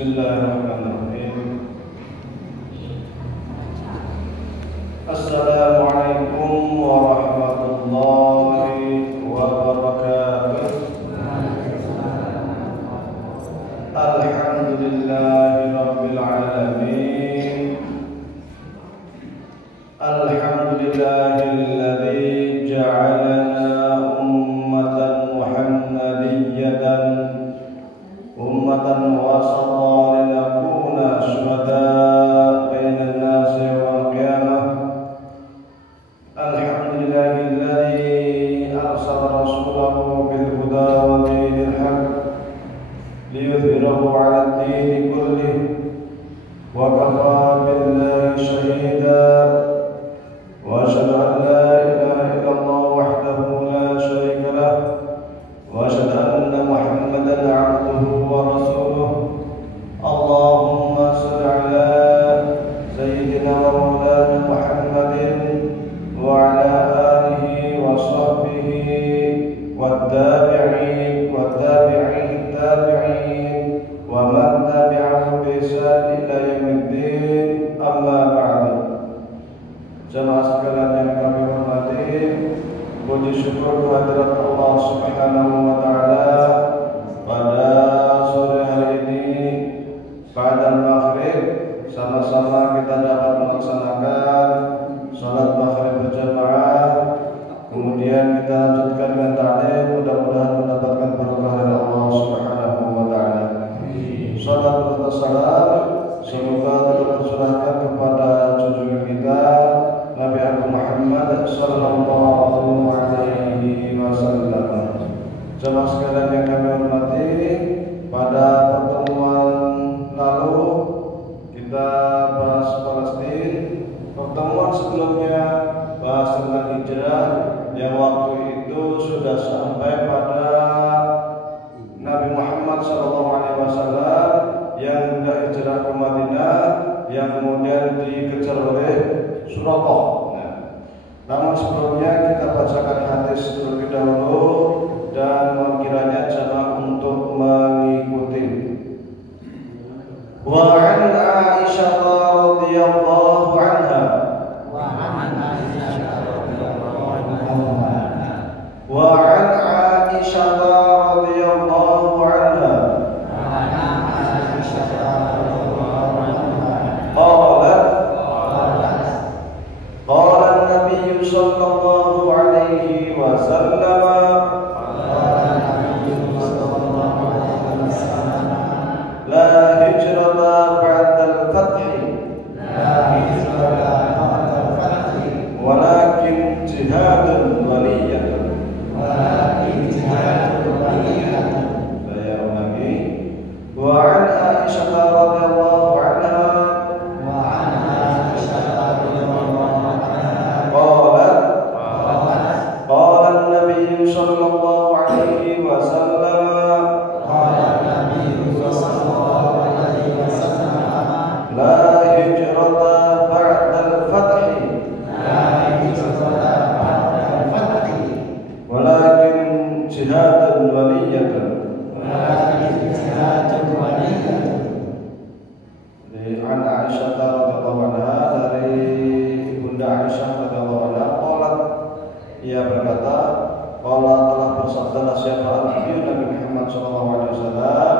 Bismillahirrahmanirrahim. Assalamualaikum warahmatullahi wabarakatuh. Alhamdulillahi rabbil alamin. Alhamdulillahilladzi ja'alana ummatan muhammadiyatan ummatan wasatan linakuna syuhada bainan nasi wal qiyamah. Alhamdulillahilladzi arsala rasulahu bil huda wa dinil haqq liyudhhirahu 'ala ad-dini kullih wa kafaa billahi shahida. Wa asyhadu an la ilaha illallah wahdahu la syarika lah wa asyhadu anna Muhammadan 'abduhu wa rasuluh. Allahumma shalli 'ala sayyidina wa maulana Muhammadin wa 'ala alihi wa sahbihi wat-tabi'in wa man tabi'ahum bi ihsan ila yaumiddin. Amma ba'du. Jamaah sekalian yang kami hormati, puji syukur kehadirat Allah Subhanahu wa taala pada sore hari ini pada maghrib sama-sama kita dapat melaksanakan salat maghrib berjamaah. Kemudian kita lanjutkan dengan ta'lim, mudah-mudahan mendapatkan berkah dari Allah Subhanahu wa taala. Salawat dan salam semoga tercurahkan kepada junjungan kita Nabi Muhammad sallallahu alaihi wasallam. Jemaah sekalian yang kami hormati, pada pertemuan lalu kita bahas Palestina. Pertemuan sebelumnya bahas tentang hijrah yang waktu itu sudah sampai pada Nabi Muhammad sallallahu alaihi wasallam yang hendak hijrah ke Madinah, yang kemudian dikejar oleh Suraqah. Namun sebelumnya kita bacakan hadis terlebih dahulu dan kiranya jamaah untuk mengikuti. Wa an Aisyah radhiyallahu anha. Wa an Aisyah radhiyallahu anha. قال النبي صلى الله عليه وسلم لا هجرة بعد الفتح ولكن جهاد ولية. Saya ulangi. وعن عائشة رضي الله عنها قال النبي صلى الله عليه وسلم لا هجرة بعد الفتح ولكن جهاد ولية. An Aisyah radhiyallahu anha, dari Bunda Aisyah radhiyallahu anha, qalat, ia berkata, qala telah bersabda siapa Nabi Muhammad sallallahu alaihi wasallam,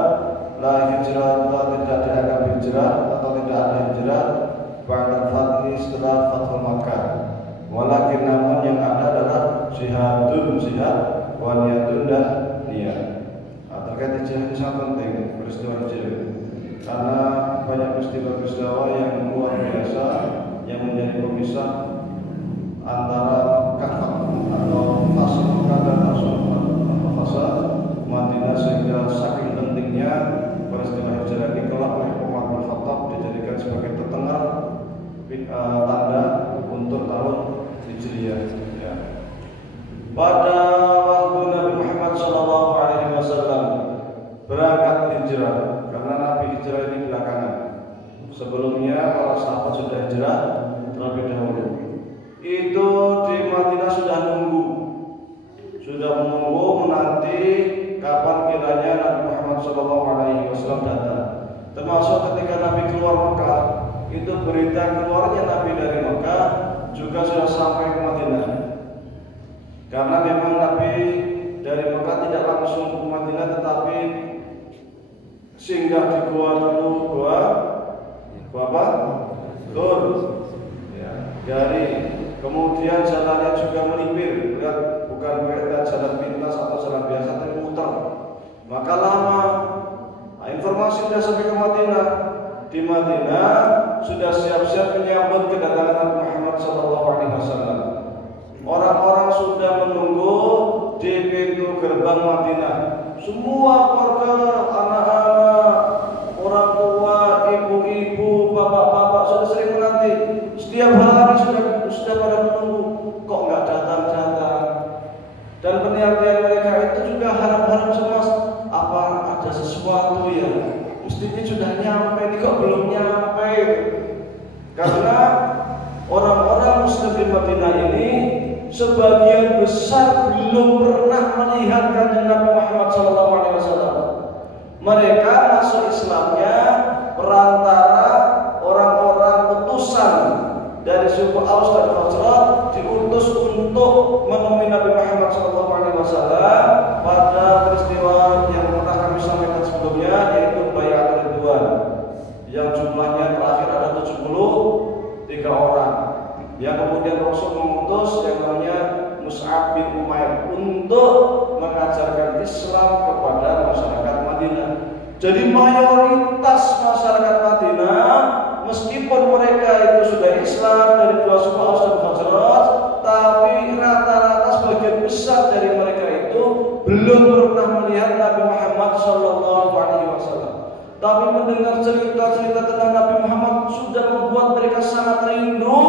la hijrah, tidak dianggap hijrah atau tidak ada hijrah ba'da fathi, setelah Fathul Makkah. Walakin namun yang ada adalah jihadun, jihad, wa niyatun, dan niat. Terkait jihad ini sangat penting, peristiwa jihad, karena banyak peristiwa-peristiwa yang luar biasa yang menjadi pemisah antara kafah atau fase Mekah dan fase Madinah, sehingga saking pentingnya peristiwa hijrah ini kelak oleh Umar bin Khattab dijadikan sebagai tetengah tanda untuk tahun Hijriah. Ya. Pada waktu Nabi Muhammad SAW berangkat hijrah, karena Nabi hijrah ini belakangan. Sebelumnya para sahabat sudah hijrah terlebih dahulu. Itu di Madinah sudah menunggu menanti kapan kiranya Nabi Muhammad SAW datang. Termasuk ketika Nabi keluar Mekah, itu berita keluarnya Nabi dari Mekah juga sudah sampai ke Madinah. Karena memang Nabi dari Mekah tidak langsung ke Madinah, tetapi singgah di gua dulu, gua apa? Gur. Ya, dari kemudian jalannya juga melipir, lihat bukan kayak jalan pintas atau jalan biasa, tapi muter. Maka lama. Nah, informasi sudah sampai ke Madinah. Di Madinah sudah siap-siap menyambut kedatangan Nabi Muhammad SAW. Orang-orang sudah menunggu di pintu gerbang Madinah. Semua keluarga, anak-anak, orang tua, ibu-ibu, bapak-bapak sudah sering menanti. Setiap hari sudah pada menunggu. Kok nggak datang-datang? Dan penantian mereka itu juga harap-harap cemas. Apa ada sesuatu ya? Mestinya sudah nyampe, ini kok belum nyampe? Karena orang-orang Muslim di Madinah ini sebagian besar belum pernah melihat kanjeng Nabi Muhammad SAW. Mereka masuk Islamnya perantara orang-orang utusan dari suku Aus dan Khazraj, diutus untuk menemui Nabi Muhammad SAW pada peristiwa yang pernah kami sampaikan sebelumnya, yaitu Bai'atul Ridwan, yang jumlahnya terakhir ada 73 orang. Yang kemudian Rasul mengutus yang namanya Mus'ab bin Umair untuk mengajarkan Islam kepada masyarakat Madinah. Jadi mayoritas masyarakat Madinah, meskipun mereka itu sudah Islam dari dua suku Aus dan Khazraj, tapi rata-rata sebagian besar dari mereka itu belum pernah melihat Nabi Muhammad SAW. Tapi mendengar cerita-cerita tentang Nabi Muhammad sudah membuat mereka sangat rindu,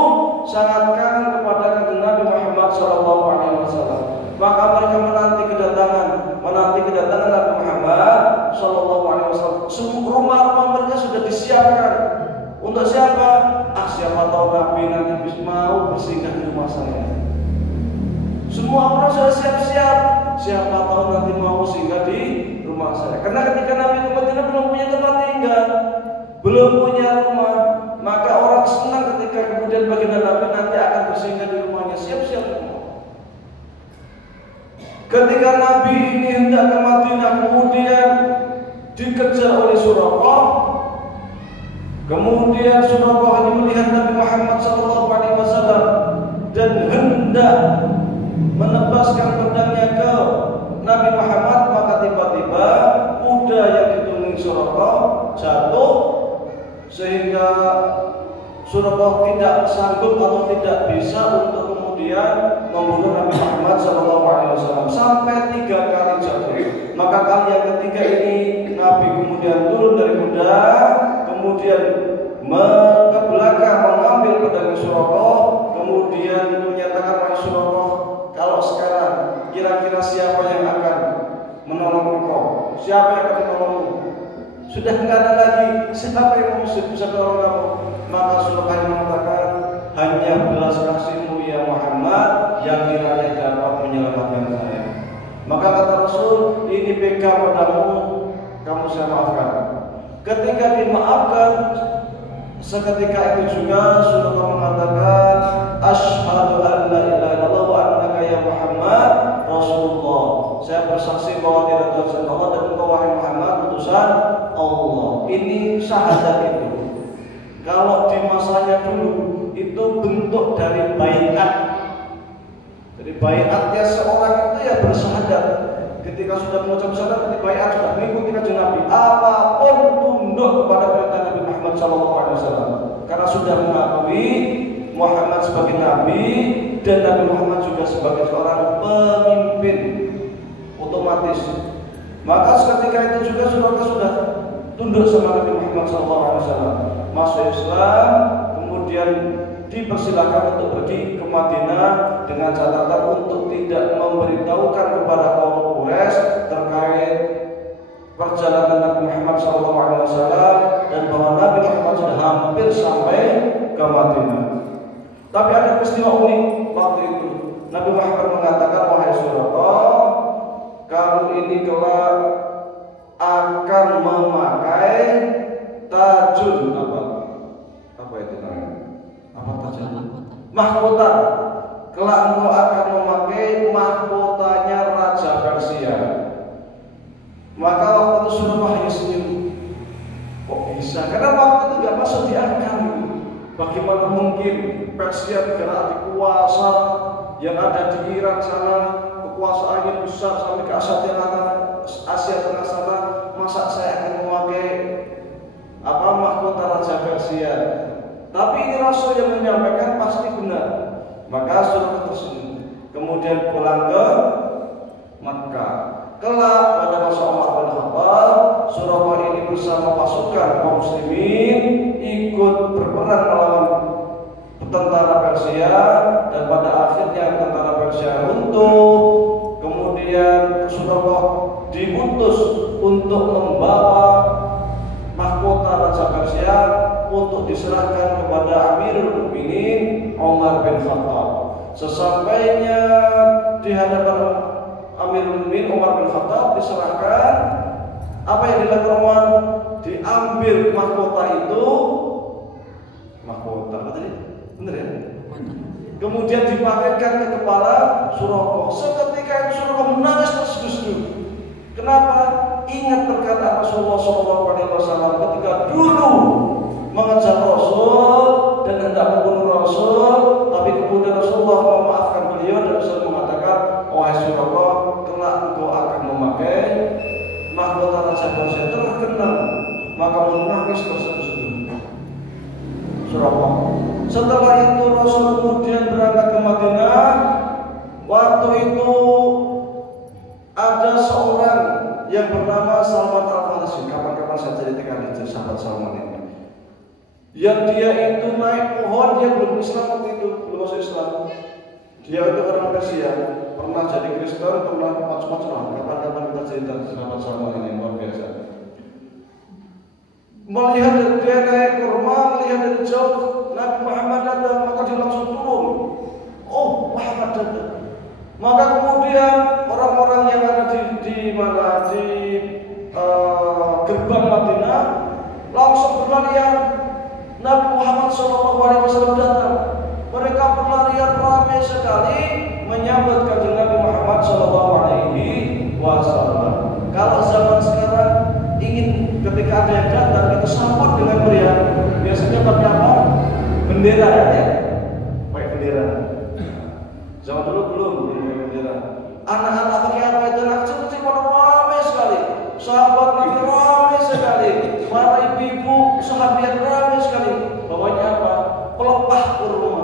sangat kangen kepada kanjeng Nabi Muhammad SAW. Maka mereka menanti kedatangan Nabi Muhammad SAW. Semua rumah-rumah mereka sudah disiapkan. Untuk siapa? Siapa tahu Nabi nanti mau bersinggah di rumah saya. Semua orang sudah siap-siap. Siapa tahu nanti mau singgah di rumah saya. Karena ketika Nabi ke Madinah belum punya tempat tinggal, belum punya rumah, maka orang senang ketika kemudian baginda Nabi nanti akan bersinggah di rumahnya. Siap-siap semua. Ketika Nabi ini hendak ke Madinah, kemudian dikejar oleh Suraqah. Kemudian Suraqah ini melihat Nabi Muhammad SAW dan hendak menebaskan pedangnya ke Nabi Muhammad, maka tiba-tiba kuda yang ditunggangi Suraqah jatuh sehingga Suraqah tidak sanggup atau tidak bisa untuk kemudian membunuh Nabi Muhammad SAW sampai 3 kali jatuh. Maka kali yang ketiga ini Nabi kemudian turun dari kuda, kemudian ke belakang mengambil pedang Suraqah, kemudian menyatakan kepada Suraqah, kalau sekarang kira-kira siapa yang akan menolong engkau? Siapa yang akan menolongmu? Sudah tidak ada lagi siapa yang bisa menolong kamu. Maka Suraqah mengatakan, hanya belas kasihmu ya Muhammad yang kiranya dapat menyelamatkan saya. Maka kata Rasul, ini pegang padamu, kamu saya maafkan. Ketika dimaafkan, seketika itu juga Suraqah mengatakan, asyhadu an la ilaha illallah wa annaka ya Muhammad Rasulullah. Saya bersaksi bahwa tidak ada Tuhan Allah dan engkau wahai Muhammad utusan Allah. Ini syahadat itu. Kalau di masanya dulu itu bentuk dari baiat. Jadi baiatnya seorang itu ya bersyahadat. Ketika sudah mengucap syahadat, berarti baiat sudah mengikuti kanjeng Nabi. Apapun tunduk kepada perintah Nabi Muhammad SAW. Karena sudah mengakui Muhammad sebagai Nabi dan Nabi Muhammad juga sebagai seorang pemimpin otomatis. Maka seketika itu juga Suraqah sudah tunduk sama Nabi Muhammad SAW, masuk Islam, kemudian dipersilakan untuk pergi ke Madinah dengan catatan untuk tidak memberitahukan kepada kaum Quraisy terkait perjalanan Nabi Muhammad SAW dan bahwa Nabi Muhammad sudah hampir sampai ke Madinah. Tapi ada peristiwa unik waktu itu. Nabi Muhammad mengatakan, wahai Suraqah, kamu ini kelak akan memakai Mahkota. Kelak engkau akan memakai mahkotanya Raja Persia. Maka waktu itu Surah hanya senyum. Kok bisa? Karena waktu itu gak masuk di akal. Bagaimana mungkin Persia negara adikuasa yang ada di Iran sana, kekuasaannya besar sampai ke Asia Tengah sana, masa saya akan memakai mahkota Raja Persia? Tapi ini Rasul yang menyampaikan pasti benar. Maka Surah tersenyum. Kemudian pulang ke Makkah. Kelak pada masa Umar bin Khattab, Surah ini bersama pasukan kaum muslimin ikut berperang melawan tentara Persia, dan pada akhirnya tentara Persia runtuh. Kemudian Surah diutus untuk membawa mahkota Raja Persia untuk diserahkan kepada Amirul Mukminin Umar bin Khattab. Sesampainya di hadapan Amirul Mukminin Umar bin Khattab diserahkan, apa yang dilakukan Umar? Diambil mahkota itu, mahkota apa tadi? Benar ya? Kemudian dipakaikan ke kepala Suraqah. Seketika itu Suraqah menangis terseduh-seduh. Kenapa? Ingat perkataan Rasulullah SAW ketika dulu mengejar Rasul dan hendak membunuh Rasul, tapi kemudian Rasulullah memaafkan beliau dan Rasul mengatakan, wahai Suraqah, kelak engkau akan memakai mahkota Raja Persia terkenal. Maka menangis terseduh-seduh Suraqah. Setelah itu Rasul kemudian berangkat ke Madinah. Waktu itu ada seorang yang bernama Salman Al-Farisi. Kapan-kapan saya ceritakan itu sahabat Salman ini. Yang dia itu naik pohon, dia belum Islam waktu itu, belum masuk Islam. Dia itu orang Persia, pernah jadi Kristen, pernah macam-macam. Kapan-kapan kita cerita sahabat Salman ini luar biasa. Melihat dia naik kurma, melihat dari jauh Nabi Muhammad datang, maka dia langsung turun. Oh, Muhammad datang. Maka kemudian orang-orang yang ada di gerbang Madinah langsung berlarian. Nabi Muhammad SAW datang. Mereka berlarian ramai sekali menyambut kanjeng Nabi Muhammad SAW. Kalau zaman sekarang ingin ketika ada yang datang kita sambut dengan meriah. Biasanya pakai apa? Bendera ya? Pakai bendera. Zaman dulu belum bendera. Anak-anak pakai apa itu? Anak kecil pada ramai sekali. Sahabat Nabi ramai sekali. Para ibu-ibu sahabat ramai sekali. Bawanya apa? Pelepah kurma.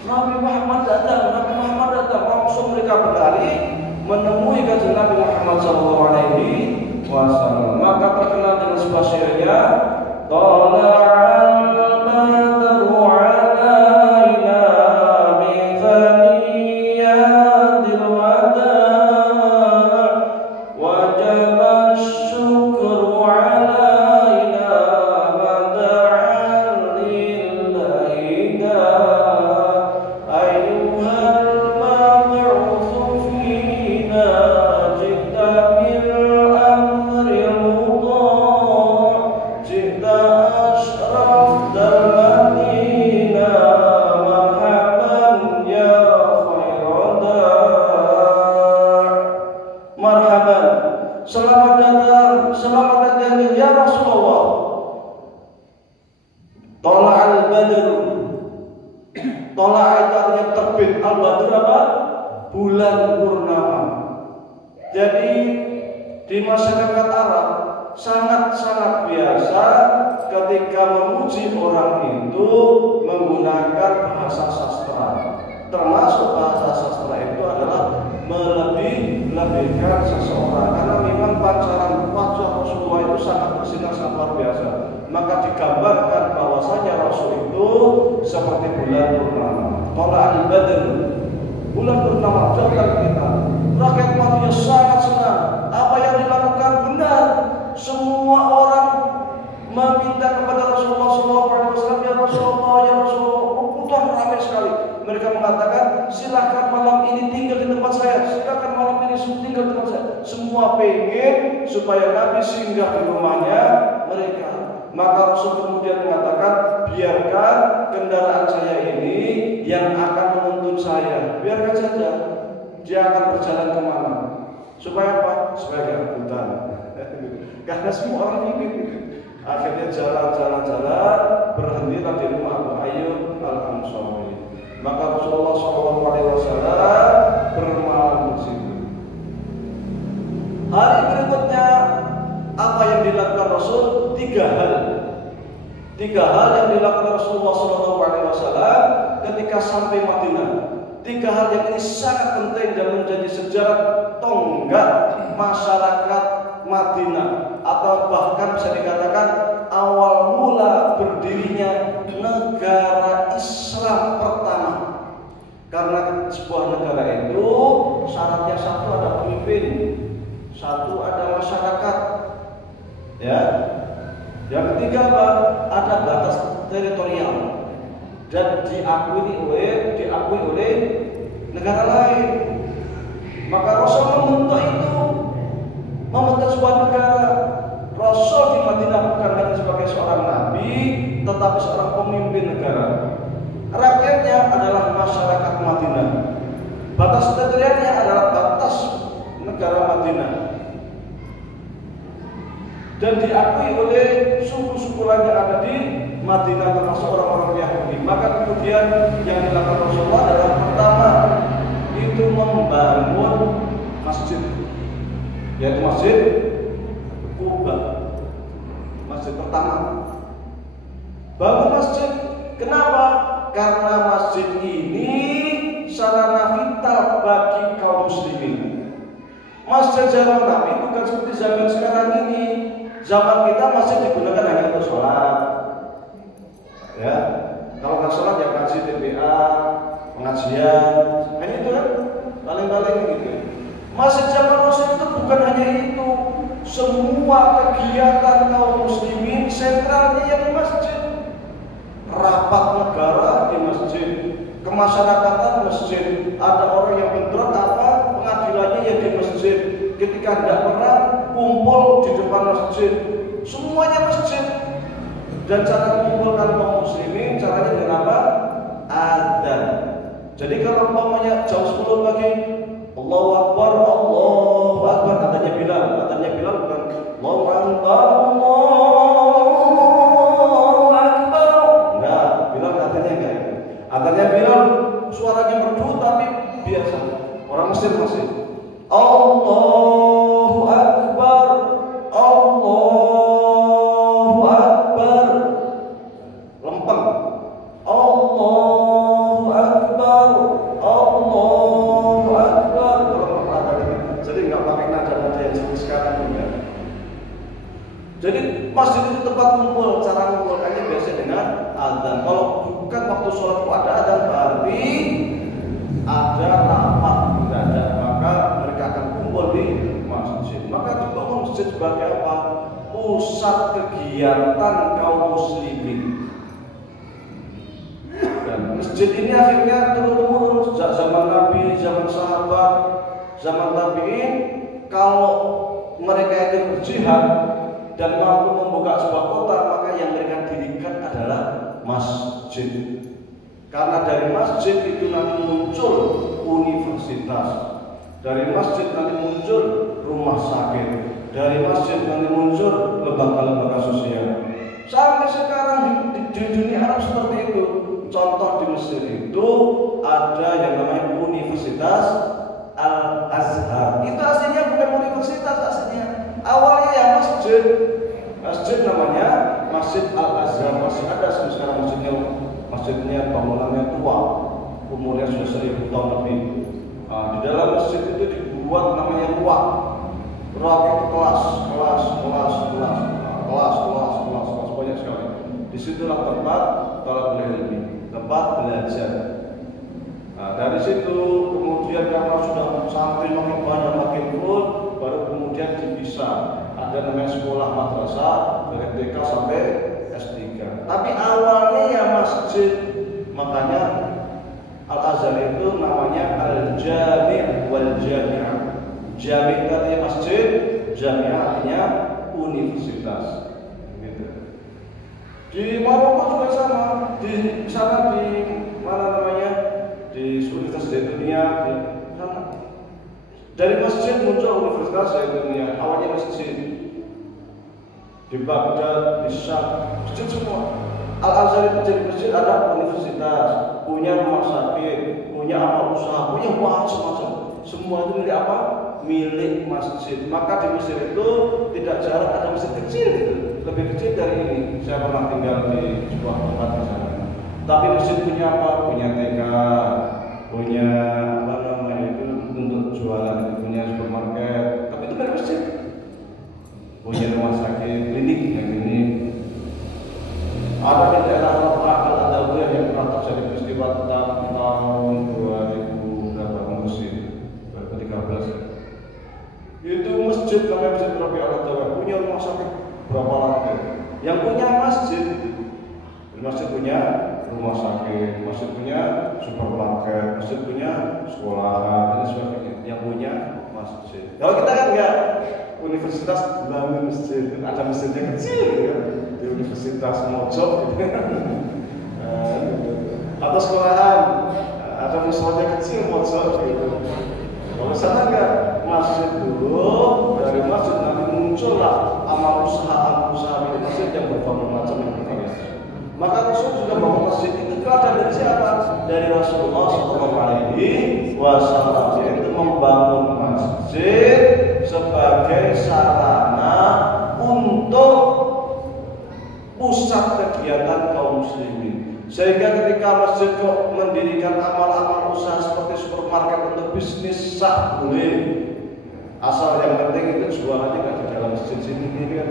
Nabi Muhammad datang. Langsung mereka berlari menemui kanjeng Nabi Muhammad SAW. Maka terkenal dengan sebuah syairnya, Tala'al badru alaina min thaniyatil wada' wajaba syukru alaina mada'an lillahi da' ayyuhal mab'utsu fina jidda bil amri mudha' jidda ashraftal madina marhaban ya khairan da' marhaban, selamat datang ya Rasulullah. Tala'al badru, Tola'a itu artinya terbit, al-badru apa? Bulan purnama. Jadi di masyarakat Arab sangat-sangat biasa ketika memuji orang itu menggunakan bahasa sastra. Termasuk bahasa sastra itu adalah melebih-lebihkan seseorang, karena memang pancaran wajah Rasulullah itu sangat bersinar, sangat luar biasa. Maka digambarkan bahwasanya Rasul itu seperti bulan purnama. Tala'al badr, bulan purnama datang kita. Rakyat Madinah sangat senang. Apa yang dilakukan benar. Semua orang meminta kepada Rasulullah SAW, ya Rasulullah, kebutuhan ramai sekali. Mereka mengatakan, silakan malam ini tinggal di tempat saya, silakan malam ini tinggal di tempat saya. Semua pengen supaya Nabi singgah di rumahnya mereka. Maka Rasul kemudian mengatakan, biarkan kendaraan saya ini yang akan menuntun saya, biarkan saja. Dia akan berjalan kemana? Supaya apa? Supaya kerebutan. Karena semua orang ini akhirnya jalan, berhentilah di rumah Abu Ayyub Al-Ansari. Maka Rasulullah SAW bermalam di situ. Hari berikutnya apa yang dilakukan Rasul? Tiga hal yang dilakukan Rasulullah SAW ketika sampai Madinah. 3 hal yang ini sangat penting dan menjadi sejarah tonggak masyarakat Madinah, atau bahkan bisa dikatakan awal mula berdirinya negara Islam pertama. Karena sebuah negara itu syaratnya satu ada pemimpin, satu ada masyarakat, ya. Yang ketiga apa? Ada batas teritorial dan diakui oleh negara lain. Maka Rasul membentuk sebuah negara. Rasul di Madinah bukan hanya sebagai seorang nabi, tetapi seorang pemimpin negara. Rakyatnya adalah masyarakat Madinah. Batas teritorialnya adalah batas negara Madinah. Dan diakui oleh suku-suku lain yang ada di Madinah, termasuk orang-orang Yahudi. Maka kemudian yang dilakukan Rasulullah adalah pertama itu membangun masjid, yaitu Masjid Quba. Masjid pertama bangun masjid. Kenapa? Karena masjid ini sarana vital bagi kaum muslimin. Masjid zaman Nabi bukan seperti zaman sekarang ini. Zaman kita masjid digunakan hanya untuk sholat, ya. Kalau nggak sholat ya ngaji TPA, pengajian, hanya itu kan, paling-paling gitu. Masjid zaman Rasul itu bukan hanya itu. Semua kegiatan kaum muslimin sentralnya yang di masjid. Rapat negara di masjid, kemasyarakatan masjid. Ada orang yang bentrok apa, pengadilannya yang di masjid. Ketika tidak perang, kumpul di depan masjid. Semuanya masjid. Dan cara mengumpulkan kaum muslimin caranya dengan apa? Adzan. Jadi kalau umpamanya jam 10 pagi, Allahu Akbar, Allahu Akbar, katanya Bilal bukan Allahu Akbar, Allahu Akbar. Enggak, Bilal katanya enggak. Katanya Bilal suaranya merdu tapi biasa. Orang Mesir masih Allahu Akbar, Allahu Akbar, lempeng. Allahu Akbar, Allahu Akbar. Jadi nggak pakai nada-nada yang seperti sekarang juga. Jadi masjid itu tempat kumpul. Cara mengumpulkannya biasa dengan adzan. Kalau bukan waktu sholat ada adzan, berarti ada rapat mendadak. Maka mereka akan kumpul di masjid. Maka dibangun masjid sebagai apa? Pusat kegiatan kaum muslimin. Dan masjid ini akhirnya turun-temurun sejak zaman Nabi, zaman sahabat, zaman tabi'in. Kalau mereka itu berjihad dan mampu membuka sebuah kota, maka yang mereka dirikan adalah masjid. Karena dari masjid itu nanti muncul universitas, dari masjid nanti muncul rumah sakit, dari masjid nanti muncul lembaga-lembaga sosial. Sampai sekarang di dunia Arab seperti itu. Contoh di Mesir itu ada yang namanya Universitas Al-Azhar. Itu aslinya bukan universitas aslinya. Awalnya ya masjid. Masjid namanya Masjid Al-Azhar. Masih ada sekarang masjidnya bangunannya tua. Umurnya sudah 1000 tahun lebih. Di dalam masjid itu dibuat namanya ruang. Ruang itu kelas, banyak sekali. Disitulah tempat talabul ilmi, tempat belajar. Nah, dari situ kemudian karena sudah santri makin banyak, makin full, baru kemudian dipisah. Ada namanya sekolah madrasah dari TK sampai S3. Tapi awalnya ya masjid. Makanya Al-Azhar itu namanya Al-Jami' wal Jami'ah. Jami' artinya masjid, Jami'ah artinya universitas. Gitu. Di Maroko juga sama. di sana di mana namanya di Universitas Zaitunia di sana. Dari masjid muncul Universitas Zaitunia, awalnya masjid di Baghdad, di Syam, masjid semua. Al-Azhar itu jadi masjid, ada universitas, punya rumah sakit, punya apa usaha, punya macam-macam. Semua itu milik apa? Milik masjid. Maka di Mesir itu tidak jarang ada masjid kecil gitu, lebih kecil dari ini. Saya pernah tinggal di sebuah tempat di sana. Tapi masjid punya apa? Punya TK, punya apa namanya itu untuk jualan, punya supermarket. Tapi itu kan masjid. Punya rumah sakit, klinik yang ini. Ada di daerah Rafah Al-Adawiyah yang pernah terjadi peristiwa tahun 2000 berapa musim 2013. Itu masjid namanya Masjid Rabi Al-Adawiyah, punya rumah sakit berapa lantai. Yang punya masjid, masjid punya rumah sakit, masjid punya supermarket, masjid punya sekolahan dan sebagainya. Yang punya masjid. Kalau kita kan enggak, universitas bangun masjid, ada masjidnya kecil ya. Di Universitas Mojok atau sekolahan ada musolanya kecil Mojok gitu. Kalau sana enggak, masjid dulu, dari masjid nanti muncullah amal usaha milik masjid yang berbagai macam yang bervariasi. Maka Rasul juga bangun masjid itu ada dari siapa? Dari Rasulullah SAW. Yaitu membangun masjid sebagai sarana untuk pusat kegiatan kaum muslimin. Sehingga ketika masjid kok mendirikan amal-amal usaha seperti supermarket untuk bisnis sah boleh. Asal yang penting itu jualannya nggak di dalam masjid sini kan.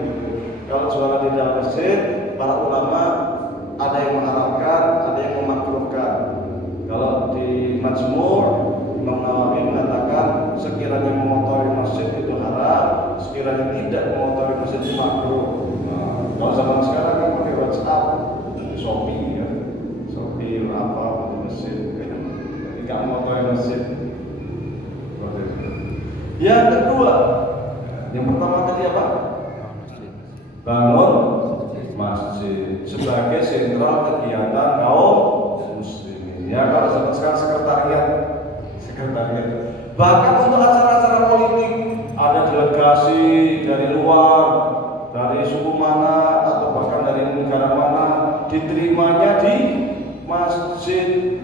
Kalau jualan di dalam masjid, para ulama ada yang mengharapkan, ada yang memakruhkan. Kalau di Majmu' Imam Nawawi mengatakan sekiranya mengotori masjid itu haram, sekiranya tidak mengotori masjid itu makruh. Kalau zaman sekarang kan pakai WhatsApp, Shopee ya, Shopee apa di masjid, jadi nggak mau tahu masjid. Yang kedua, yang pertama tadi apa? Bangun masjid sebagai sentral kegiatan kaum muslimin. Ya kalau zaman sekarang sekretariat. Bahkan untuk acara-acara politik ada delegasi dari luar, dari suku mana atau bahkan dari negara mana, diterimanya di masjid.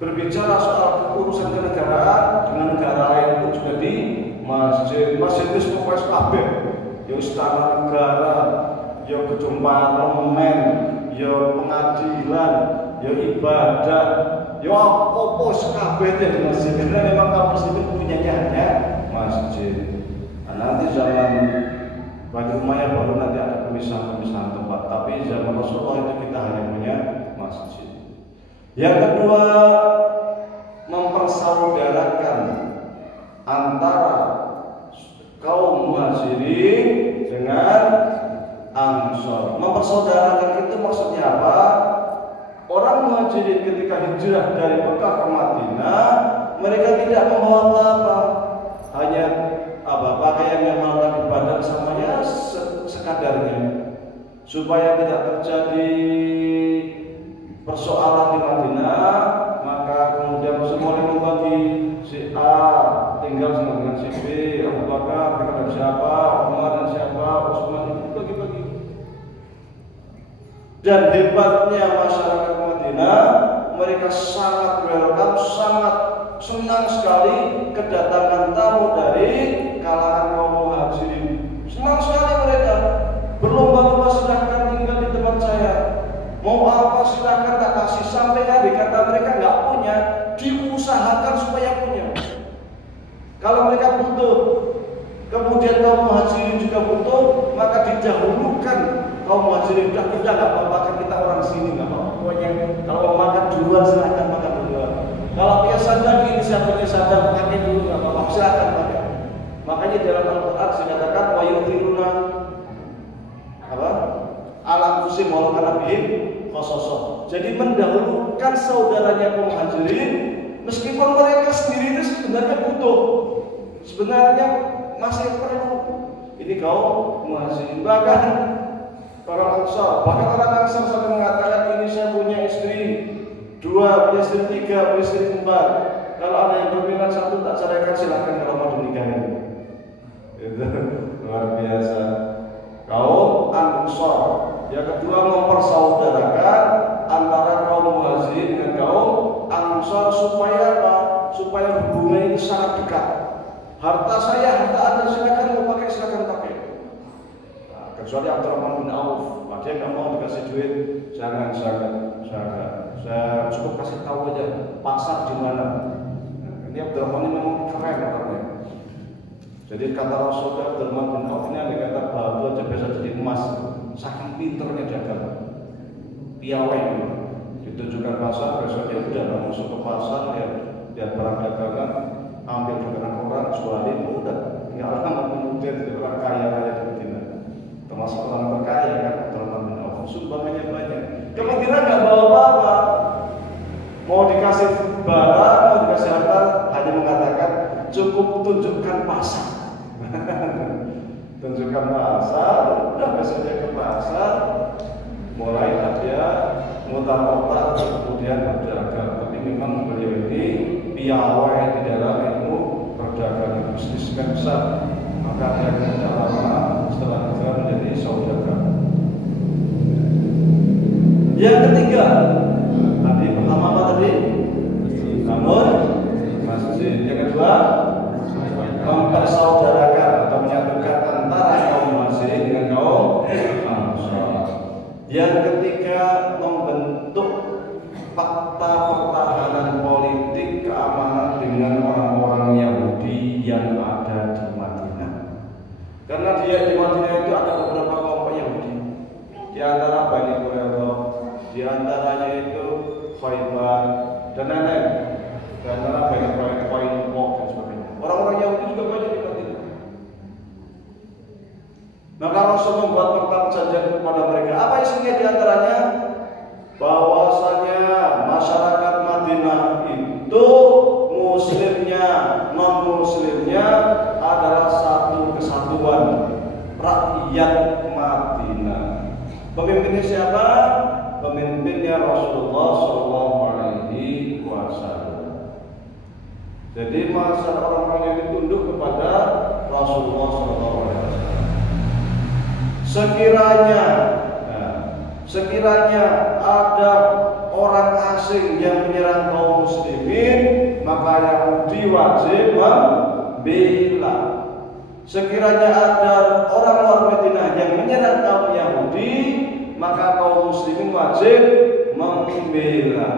Berbicara soal urusan kenegaraan dengan negara lain pun juga di masjid. Masjid itu semua kabeh, ya istana negara, ya gedung parlemen, ya pengadilan, ya ibadah, ya apa sekabeh di masjid. Karena memang kaum muslimin punyanya hanya masjid. Nah, nanti zaman Bani Umayyah baru nanti ada pemisahan-pemisahan tempat, tapi zaman Rasulullah itu kita hanya punya masjid. Yang kedua, mempersaudarakan antara kaum muhajirin dengan ansor. Mempersaudarakan itu maksudnya apa? Orang muhajirin ketika hijrah dari Mekah ke Madinah, mereka tidak membawa apa-apa, hanya pakaian yang halal di badan samanya sekadarnya, supaya tidak terjadi persoalan di Madinah. Maka kemudian semua membagi, si A tinggal sama dengan si B, Abu Bakar dengan siapa, Umar dan siapa, Utsman, itu bagi-bagi. Dan hebatnya masyarakat Madinah, mereka sangat welcome, sangat senang sekali kedatangan tamu dari kalangan kaum muhajirin. Senang sekali mereka. Berlomba-lomba silahkan tinggal di tempat saya. Mau apa silahkan tak kasih. Sampai hari kata mereka nggak punya, diusahakan supaya punya. Kalau mereka butuh, kemudian kaum muhajirin juga butuh, maka didahulukan kaum muhajirin. Udah kita nggak apa-apa, kan kita orang sini nggak apa-apa. Pokoknya kalau mau makan duluan silahkan makan duluan. Kalau punya sandal ini siapa punya sandal pakai dulu nggak apa-apa, silahkan pakai. Makanya dalam Al-Quran dikatakan wa yu'thiruna apa? Ala anfusihim walau kana bihim khasasah. Jadi mendahulukan saudaranya kaum muhajirin meskipun mereka sendiri itu sebenarnya butuh. Sebenarnya masih perlu. Ini kaum muhajirin. Bahkan orang Ansar. Bahkan orang Ansar sampai mengatakan, ini saya punya istri 2, punya istri 3, punya istri 4. Kalau ada yang berminat 1 tak ceraikan, silakan kalau mau dinikahin. Itu luar biasa. Kaum Ansar. Yang kedua, mempersaudarakan antara kaum Muhajirin dengan kaum Ansar supaya apa? Supaya hubungan itu sangat dekat. Harta saya, harta Anda, silakan mau pakai, silakan pakai. Nah, kecuali Abdurrahman bin Auf, dia nggak mau dikasih duit, jangan. Saya cukup kasih tahu aja pasar di mana. Nah, ini Abdurrahman ini memang keren orangnya. Jadi kata Rasulullah, Abdurrahman bin Auf ini ada kata batu aja bisa jadi emas, saking pinternya dagang, piawai. Ditunjukkan pasar, besoknya udah masuk ke pasar, lihat barang dagangan, ambil dagangan orang, jualin, udah tinggal kemudian jadi orang kaya di Madinah, termasuk orang terkaya kan, Abdurrahman bin Auf, sumbangannya banyak. Ke Madinah nggak bawa apa-apa, mau dikasih barang, mau dikasih harta, hanya mengatakan cukup tunjukkan pasar. Tunjukkan pasar, udah besoknya ke pasar, mulailah dia mutar-mutar, kemudian berdagang. Tapi memang beliau ini piawai di dalam ilmu perdagangan, bisnis kan besar. Maka dia tidak lama setelah itu menjadi saudagar. Yang ketiga, tadi pertama apa tadi? Namun masjid. Yang kedua, mempersaudarakan atau menyatukan antara kaum Muhajirin dengan kaum Ansar. Yang ketiga, membentuk fakta pertahanan politik keamanan dengan orang-orang Yahudi yang ada di Madinah. Karena dia di Madinah itu ada beberapa kelompok Yahudi. Di antara Bani Quraidah, di antaranya itu Khaybar dan lain-lain. Di antara Bani Quraidah dan sebagainya. Orang-orang Yahudi juga banyak di Madinah. Maka Rasul membuat perjanjian kepada mereka. Apa isinya di antaranya? Bahwasanya masyarakat Madinah itu muslimnya, non-muslimnya adalah satu kesatuan, rakyat Madinah. Pemimpinnya siapa? Pemimpinnya Rasulullah SAW. Jadi masyarakat orang-orang yang ditunduk kepada Rasulullah SAW. Sekiranya ada orang asing yang menyerang kaum muslimin, maka Yahudi wajib membela. Sekiranya ada orang luar Madinah yang menyerang kaum Yahudi, maka kaum muslimin wajib membela.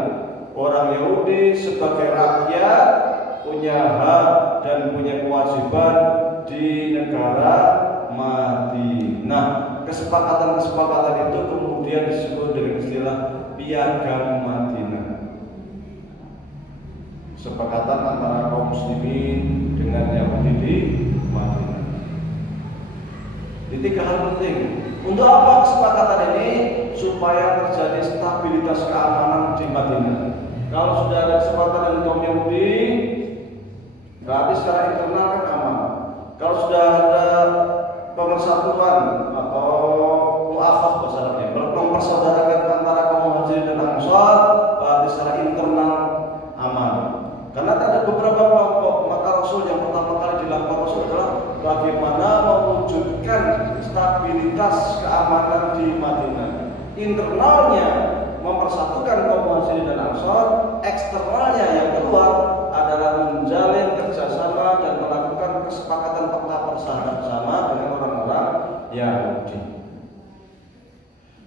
Orang Yahudi sebagai rakyat punya hak dan punya kewajiban di negara Madinah. Kesepakatan itu kemudian disebut dengan istilah Piagam Madinah. Kesepakatan antara kaum muslimin dengan Yahudi di Madinah. Ini 3 hal penting. Untuk apa kesepakatan ini? Supaya terjadi stabilitas keamanan di Madinah. Kalau sudah ada kesepakatan dengan kaum Yahudi, berarti secara internal kan aman. Kalau sudah ada pemersatuan atau mu'afah bahasa Arabnya, mempersaudarakan antara kaum Muhajirin dan Ansar, berarti secara internal aman. Karena ada beberapa kelompok, maka Rasul yang pertama kali dilakukan Rasul adalah bagaimana mewujudkan stabilitas keamanan di Madinah. Internalnya mempersatukan kaum Muhajirin dan Ansar, eksternalnya yang kedua adalah menjalin kerjasama dan melakukan kesepakatan fakta persahabatan bersama dengan orang-orang Yahudi.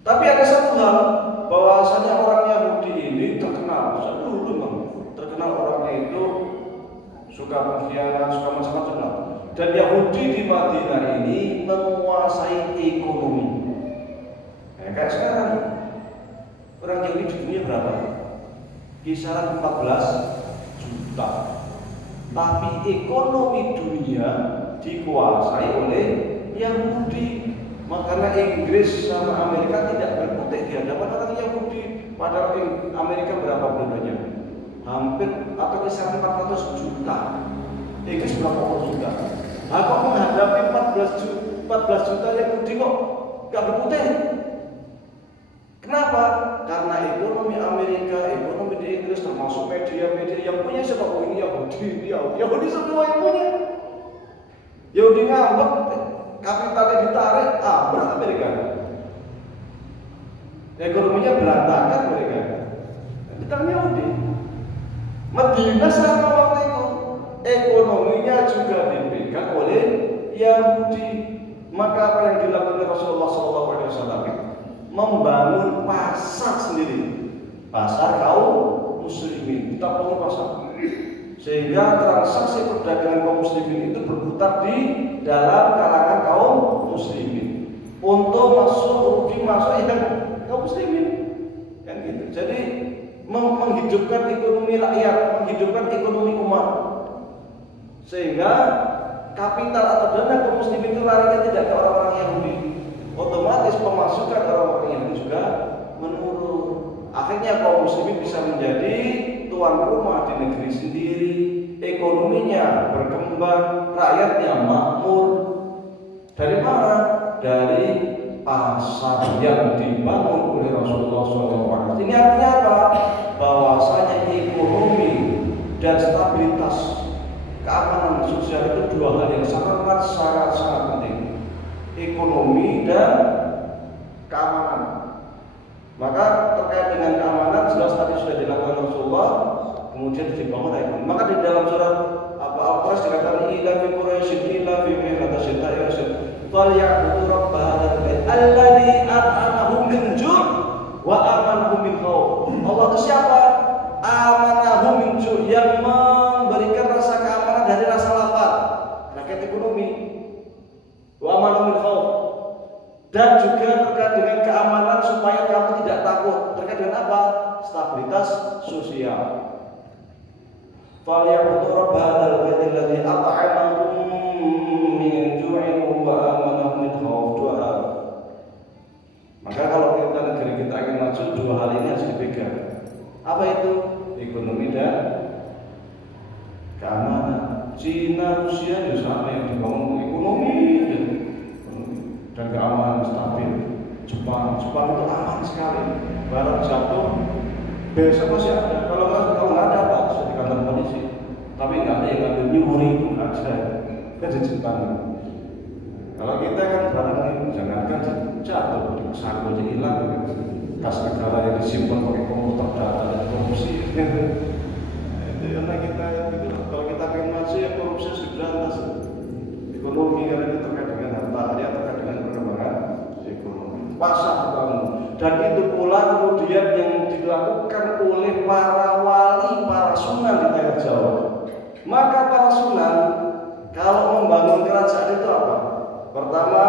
Tapi ada satu hal, bahwasanya orang Yahudi ini terkenal, terkenal orangnya itu suka pengkhianat, suka macam-macam. Dan Yahudi di Madinah ini menguasai ekonomi. Kayak sekarang orang Yahudi di dunia berapa? Kisaran 14 juta. Tapi ekonomi dunia dikuasai oleh Yahudi. Makanya Inggris sama Amerika tidak berkutik di hadapan orang Yahudi. Padahal Amerika berapa penduduknya? Hampir atau kisaran 400 juta. Inggris berapa juta? Nah, kok menghadapi 14 juta Yahudi kok gak berkutik? Kenapa? Karena ekonomi Amerika, ekonomi di Inggris, termasuk media-media yang punya siapa? Ini Yahudi semua yang punya. Yahudi ngambek, kapitalnya ditarik, berat Amerika. Ekonominya berantakan mereka. Ditanya Yahudi. Madinah sama waktu itu ekonominya juga dipegang oleh Yahudi. Maka apa yang dilakukan Rasulullah SAW? Membangun pasar sendiri, pasar kaum muslimin. Kita bangun pasar, sehingga transaksi perdagangan kaum muslimin itu berputar di dalam kalangan kaum muslimin. Untuk rugi masuk yang kaum muslimin, kan gitu. Jadi menghidupkan ekonomi rakyat, menghidupkan ekonomi umat, sehingga kapital atau dana kaum muslimin itu larinya tidak ke orang-orang Yahudi. Otomatis pemasukan orang-orang Yahudi juga menurun. Akhirnya kaum muslimin bisa menjadi tuan rumah di negeri sendiri, ekonominya berkembang, rakyatnya makmur. Dari mana? Dari pasar yang dibangun oleh Rasulullah SAW. Ini artinya apa? Bahwasanya ekonomi dan stabilitas keamanan sosial itu dua hal yang sangat penting. Ekonomi dan keamanan. Maka terkait dengan keamanan jelas tadi sudah dilakukan Rasulullah, kemudian dibangun ekonomi. Maka di dalam surat Al-Qur'an dikatakan ila fi quraisyin ila fi mihnati syita'i falyabudu rabb hadzal bait alladzi at'amahum min ju' wa amanahum min khauf. Allah itu siapa? Amanahum min ju', yang memberikan rasa keamanan dari rasa lapar. Rakyat ekonomi. Wa amanahum min khauf. Dan juga terkait dengan keamanan supaya kamu tidak takut. Terkait dengan apa? Stabilitas sosial. Falyabudu rabb hadzal bait alladzi at'amahum min ju'in wa amanahum min khauf. Dua hal. Maka kalau kita negeri kita ingin maju, dua hal ini harus dipegang. Apa itu? Ekonomi dan keamanan. Cina, Rusia juga sama yang dibangun ekonomi dan keamanan stabil. Jepang itu aman sekali. Barang jatuh besok masih ada. Kalau nggak ada apa? Sudah di kantor polisi. Tapi nggak ada yang ngambil nyuri itu nggak ada. Kan di Jepang. Kalau kita kan barang ini jangankan jatuh, saku aja hilang. Kas negara yang disimpan pakai komputer data dan korupsi. Itu karena kita itu kalau kita pengen maju ya korupsi harus diberantas. Ekonomi karena itu terkait dengan harta, ya terkait dengan perkembangan ekonomi. Pasar bangun. Dan itu pula kemudian yang dilakukan oleh para wali, para sunan di tanah Jawa. Maka para sunan kalau membangun kerajaan itu apa? Pertama,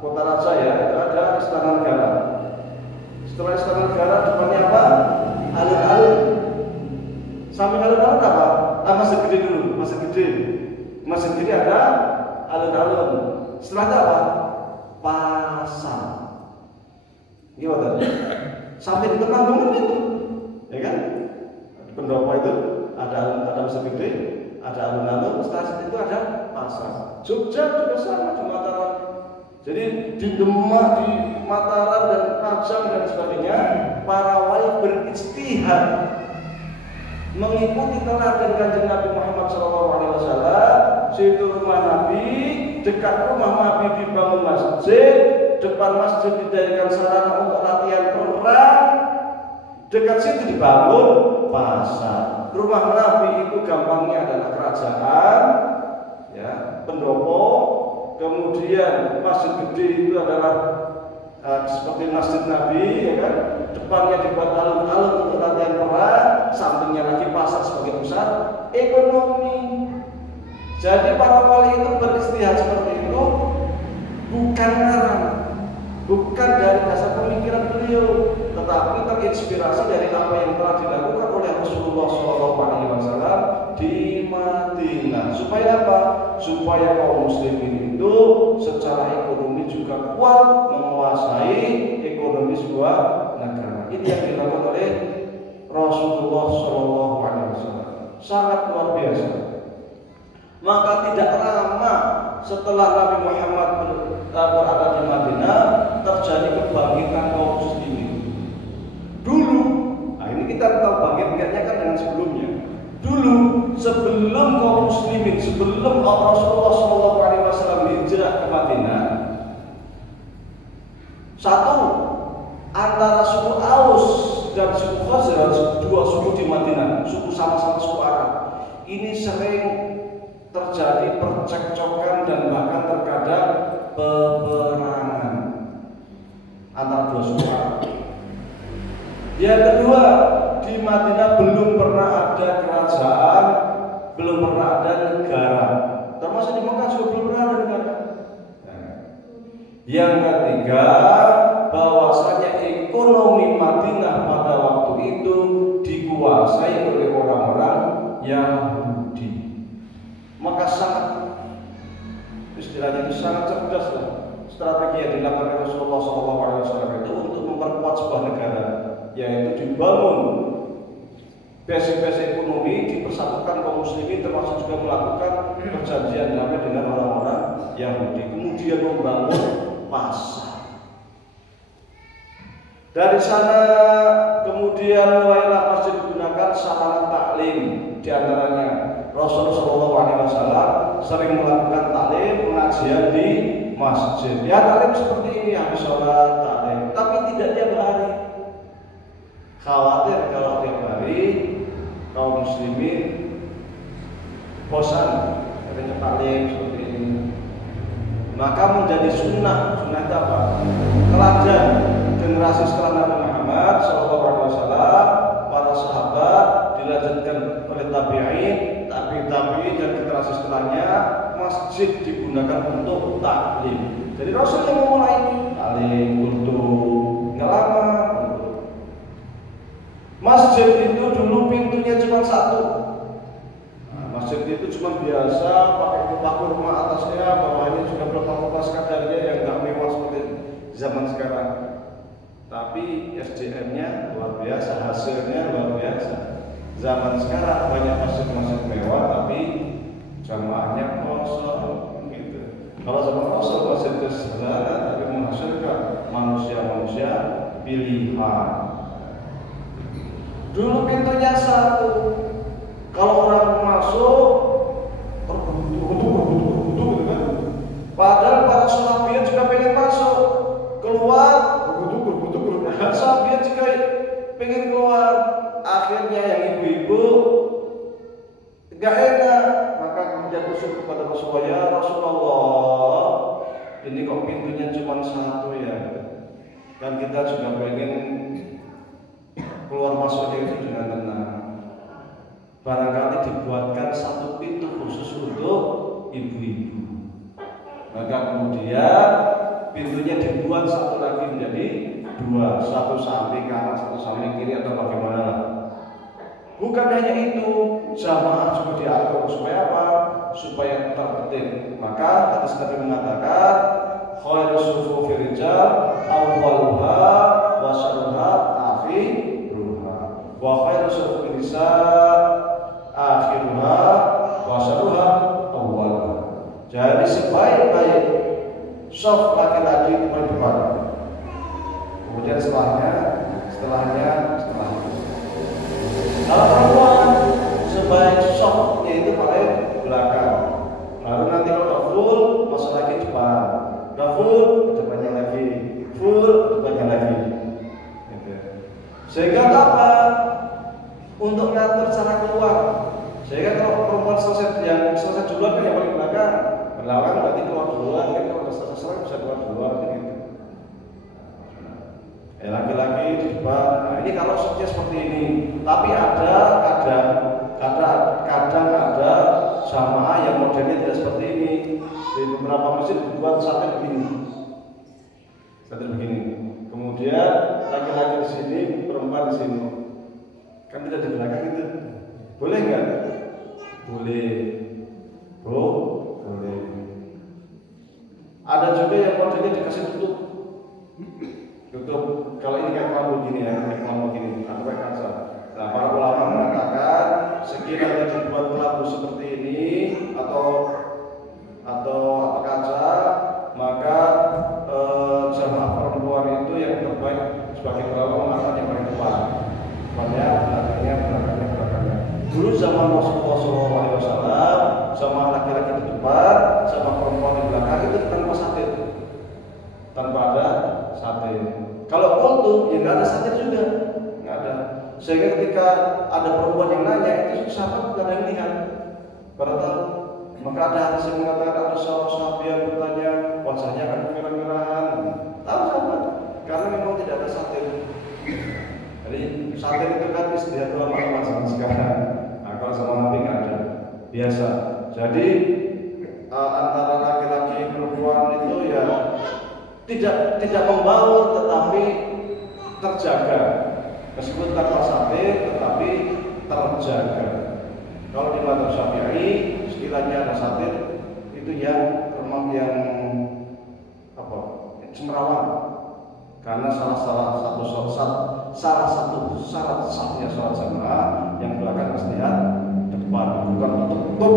kota raja ya, itu ada istana negara. Setelah istana negara depannya apa? Alun-alun. Samping alun-alun apa? Masjid gede dulu, masjid gede. Masjid gede ada alun-alun. Setelah itu apa? Pasar. Gimana? Sampai di tengah bangun itu, ya kan? Pendopo itu ada masjid gede, ada alun-alun. Setelah itu ada pasar. Jogja juga sama di Mataram. Jadi di Demak, di Mataram dan Pajang dan sebagainya, para wali beristihad mengikuti teladan Kanjeng Nabi Muhammad SAW. Situ rumah Nabi, dekat rumah Nabi dibangun masjid, depan masjid dijadikan sarana untuk latihan perang, dekat situ dibangun pasar. Rumah Nabi itu gampangnya adalah kerajaan, ya, pendopo. Kemudian masjid gede itu adalah seperti masjid Nabi, ya kan? Depannya dibuat alun-alun untuk latihan perang, sampingnya lagi pasar sebagai pusat ekonomi. Jadi para wali itu beristihad seperti itu bukan ngarang, bukan dari dasar pemikiran beliau, tetapi terinspirasi dari apa yang telah dilakukan oleh Rasulullah SAW di Madinah. Supaya apa? Supaya kaum muslimin itu secara ekonomi juga kuat menguasai ekonomi sebuah negara. Ini yang dilakukan oleh Rasulullah SAW. Sangat luar biasa. Maka tidak lama setelah Nabi Muhammad berada di Madinah terjadi kebangkitan kaum muslimin. Ingatnya kan dengan sebelumnya. Dulu sebelum kaum muslimin, sebelum Rasulullah SAW hijrah ke Madinah, satu antara suku Aus dan suku Khazraj, dua suku di Madinah, suku sama-sama suku Arab, ini sering terjadi percekcokan dan bahkan terkadang peperangan antara dua suku Arab. Yang kedua, di Madinah belum pernah ada kerajaan, belum pernah ada negara. Termasuk di Mekah juga belum pernah ada negara. Yang ketiga, bahwasanya ekonomi Madinah pada waktu itu dikuasai oleh orang-orang Yahudi. Maka sangat, istilahnya itu sangat cerdas lah strategi yang dilakukan Rasulullah SAW itu untuk memperkuat sebuah negara, yaitu dibangun basic-basic ekonomi, dipersatukan kaum muslimin, termasuk juga melakukan perjanjian damai dengan orang-orang Yahudi, kemudian membangun pasar. Dari sana kemudian mulailah masjid digunakan sarana taklim. Di antaranya Rasulullah SAW sering melakukan taklim, pengajian di masjid. Ya, taklim seperti ini, habis sholat taklim, tapi tidak tiap hari. Khawatir kalau tiap hari kaum muslimin bosan katanya taklim seperti ini. Maka menjadi sunnah apa? Teladan generasi setelah Nabi Muhammad SAW, para sahabat, dilanjutkan oleh tabi'in, tabi'in dan generasi setelahnya, masjid digunakan untuk taklim. Jadi Rasul yang memulai taklim untuk nggak lama. Masjid itu dulu pintunya cuma satu. Masjid itu cuma biasa pakai paku rumah atasnya, bawahnya juga berpakaian kadarnya yang nggak mewah seperti zaman sekarang. Tapi SDM-nya luar biasa, hasilnya luar biasa. Zaman sekarang banyak masjid-masjid mewah, tapi jamaahnya kosong gitu. Kalau zaman Rasul masjid itu sederhana, tapi menghasilkan manusia-manusia pilihan. Dulu pintunya satu. Kalau orang masuk gitu kan. Padahal para sahabat juga pengen masuk, keluar berbutuh. Sahabat juga pengen keluar. Akhirnya yang ibu-ibu nggak enak, maka kemudian usul kepada Rasulullah, ya Rasulullah, ini kok pintunya cuma satu ya, dan kita juga pengen keluar masuknya itu dengan tenang. Barangkali dibuatkan satu pintu khusus untuk ibu-ibu. Maka kemudian pintunya dibuat satu lagi menjadi dua, satu samping kanan, satu samping kiri atau bagaimana. Bukan hanya itu, jamaah juga diatur supaya apa? Supaya tertib. Maka hadis Nabi mengatakan, khairus sufufi rijal awwaluha wa syarruha akhiruha wa khairus sufufi nisa akhiruha wa syarruha awwaluha. Jadi sebaik-baik shaf laki-laki itu paling depan. Kemudian setelahnya. Kalau perempuan sebaik shafnya itu paling belakang. Lalu nanti kalau udah full masuk lagi depan. Udah full depannya lagi, full depannya lagi. Gitu. Sehingga apa? Untuk ngatur cara keluar. Sehingga kalau perempuan yang selesai duluan kan yang paling belakang. Belakang berarti keluar duluan. Kan kalau udah selesai bisa keluar duluan gitu. Laki-laki di depan. Nah, ini kalau shotnya seperti ini. Tapi kadang ada jamaah yang modelnya tidak seperti ini. Di beberapa masjid dibuat satu begini. Kemudian laki-laki di sini, perempuan di sini. Kan tidak di belakang itu. Boleh nggak? Boleh. Boleh. Ada juga yang modelnya dikasih tutup. Kalau ini kayak kelambu gini ya, kayak kelambu gini, atau kayak kaca. Nah, para ulama mengatakan sekiranya dibuat kelambu seperti ini atau apa kaca, maka jamaah perempuan itu yang terbaik sebagai ulama mengatakan yang paling depan. Depannya belakangnya dulu zaman Rasulullah SAW, sama laki-laki di depan, sama perempuan di belakang itu tanpa satir, tanpa ada satir. Kalau kultum ya nggak ada satir juga, nggak ada. Sehingga ketika ada perempuan yang nanya itu sahabat nggak ada yang lihat, pada tahu. Maka ada hadis yang mengatakan ada seorang sahabat yang bertanya, wajahnya akan merah-merahan. Tahu sahabat, karena memang tidak ada satir. Jadi satir itu kan istilah ulama sekarang. Nah, kalau sama Nabi nggak ada, biasa. Jadi antara laki-laki perempuan itu ya tidak membaur tetapi terjaga. Meskipun tanpa satir tetapi terjaga. Kalau di mazhab Syafi'i istilahnya ada satir itu yang memang yang apa? Cemrawang. Karena salah satu syarat sahnya sholat jamaah yang belakang harus lihat depan, bukan tutup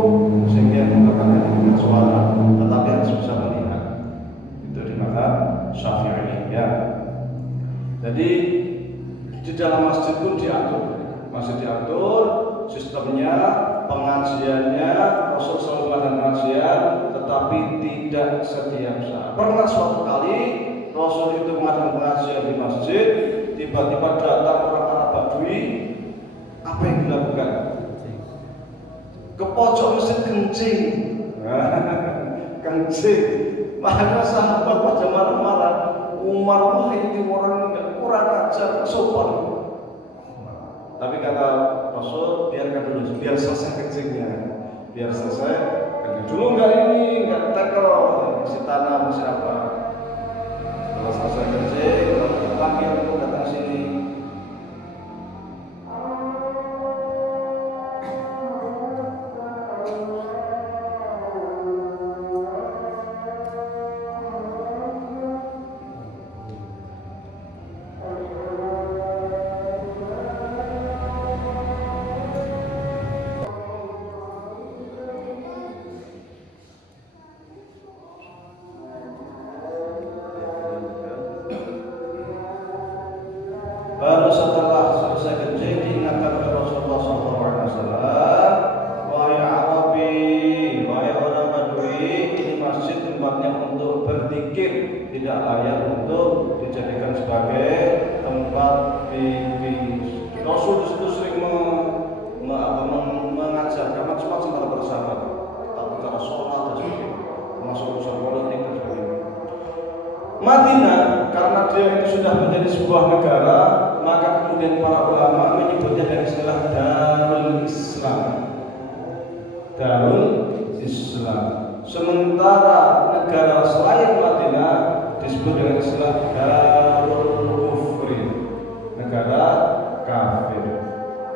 sehingga mengatakan dengan suara, tetapi harus bisa melihat. Itu di mazhab Syafi'i ya. Jadi di dalam masjid pun diatur, masih diatur sistemnya, pengajiannya, Rasul selalu mengadakan pengajian, tetapi tidak setiap saat. Pernah suatu kali Rasul itu mengadakan pengajian di masjid, tiba-tiba datang orang Arab Badui, apa yang dilakukan? Ke pojok masjid kencing, kencing. Maka sahabat pada marah-marah, Umar wah ini orang nggak kurang ajar, sopan. Tapi kata Rasul, biarkan dulu, biar selesai kencingnya, biar selesai. Dulu nggak tackle, masih tanah, masih apa. Kalau selesai kencing, kalau panggil aku datang sini. Baru setelah selesai kencing diingatkan oleh Rasulullah SAW, wahai Arabi, wahai orang Badui, ini masjid tempatnya untuk berzikir, tidak layak untuk dijadikan sebagai tempat di Rasul itu sering mengajarkan macam-macam kepada para sahabat, tentang cara sholat dan sebagainya, termasuk urusan politik dan sebagainya. Madinah karena dia itu sudah menjadi sebuah negara, maka kemudian para ulama menyebutnya dengan istilah Darul Islam. Darul Islam. Sementara negara selain Madinah disebut dengan istilah Darul Kufri, negara kafir.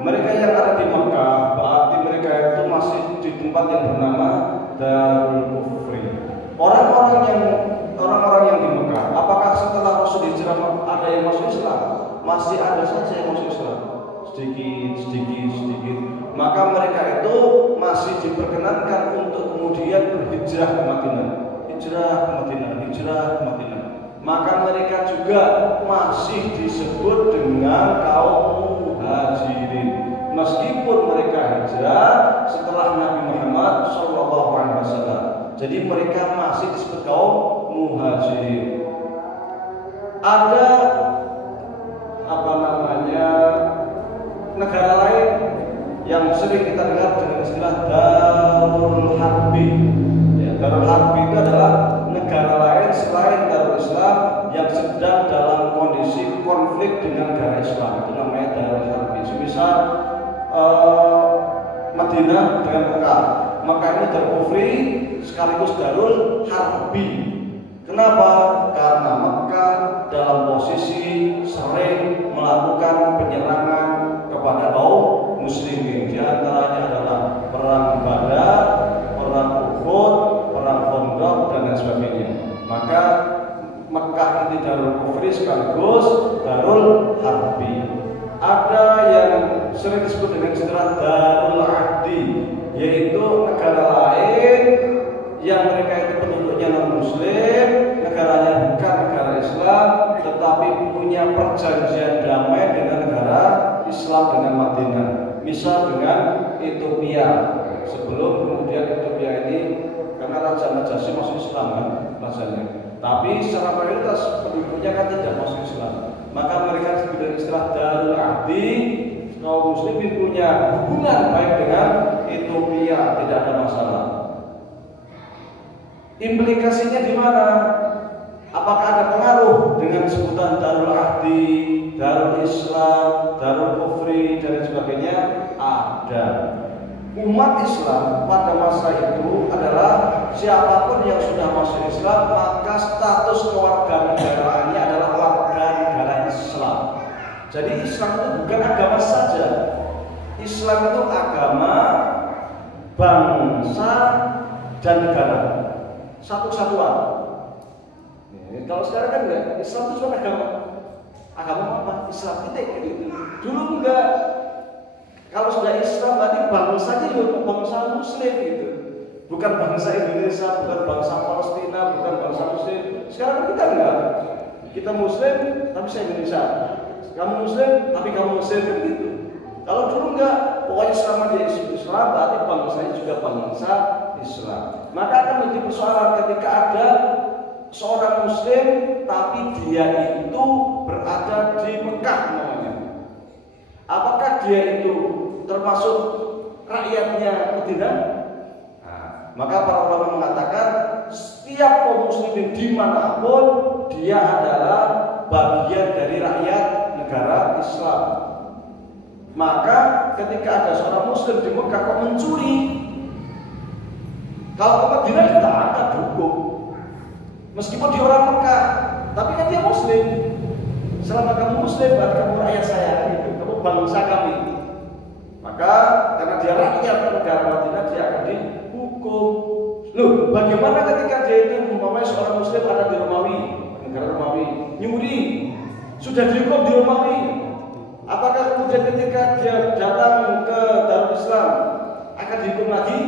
Mereka yang ada di Mekah, berarti mereka itu masih di tempat yang bernama Darul Kufri. Orang-orang yang di Mekah, apakah setelah Rasul hijrah ada yang masuk Islam? Masih ada saja yang masuk Islam, sedikit. Maka mereka itu masih diperkenankan untuk kemudian berhijrah ke Madinah, hijrah ke Madinah. Maka mereka juga masih disebut dengan kaum muhajirin, meskipun mereka hijrah setelah Nabi Muhammad SAW. Jadi mereka masih disebut kaum muhajirin. Ada negara lain yang sering kita dengar dengan istilah Darul Harbi. Ya, Darul Harbi itu adalah negara lain selain Darul Islam yang sedang dalam kondisi konflik dengan negara Islam. Itu namanya Darul Harbi. Semisal Madinah dengan Mekah, maka ini Darul Kufri sekaligus Darul Harbi. Kenapa? Karena Mekah dalam posisi sering melakukan penyerangan kepada kaum muslimin. Di antaranya adalah perang Badar, perang Uhud, perang Khandaq dan lain sebagainya. Maka Mekah ini Darul Kufri sekaligus Darul Harbi. Ada yang sering disebut dengan istilah Darul Ahdi, yaitu negara lain yang mereka itu penduduknya non-muslim, negaranya bukan negara Islam, tetapi punya perjanjian damai dengan negara Islam dengan Madinah. berpisah dengan Ethiopia sebelum kemudian Ethiopia ini karena Raja Najasyi masuk Islam kan rajanya, tapi secara mayoritas penduduknya kan tidak masuk Islam, maka mereka diberi istilah Darul Ahdi. Kaum muslimin punya hubungan baik dengan Ethiopia, tidak ada masalah. Implikasinya di mana? Apakah ada pengaruh dengan sebutan Darul Ahdi, Darul Islam, Darul Kufri dan sebagainya? Ada. Umat Islam pada masa itu adalah siapapun yang sudah masuk Islam maka status kewarganegaraannya adalah warga negara Islam. Jadi Islam itu bukan agama saja. Islam itu agama, bangsa, dan negara. Satu-satuan. Kalau sekarang kan enggak, Islam itu cuma agama. Agama apa? Islam titik gitu. Dulu enggak. Kalau sudah Islam berarti bangsanya juga bangsa Muslim gitu. Bukan bangsa Indonesia, bukan bangsa Palestina, bukan bangsa Muslim. Sekarang kita enggak. Kita Muslim tapi saya Indonesia. Kamu Muslim tapi kamu Muslim kan gitu. Kalau dulu enggak, pokoknya selama dia Islam berarti bangsanya juga bangsa Islam. Maka akan menjadi persoalan ketika ada seorang Muslim tapi dia itu berada di Mekah namanya. Apakah dia itu termasuk rakyatnya Medina? Nah, maka para ulama mengatakan setiap kaum muslimin dimanapun dia adalah bagian dari rakyat negara Islam. Maka ketika ada seorang Muslim di Mekah kok mencuri, kalau ke Medina kita akan dukung. Meskipun dia orang Mekah, tapi kan dia Muslim. Selama kamu Muslim, berarti kamu rakyat saya, gitu. Kamu bangsa kami. Maka karena dia rakyat negara Madinah, dia akan dihukum. Loh, bagaimana ketika dia itu umpamanya seorang Muslim ada di Romawi, negara Romawi, nyuri, sudah dihukum di Romawi. Apakah kemudian ketika dia datang ke Darul Islam akan dihukum lagi?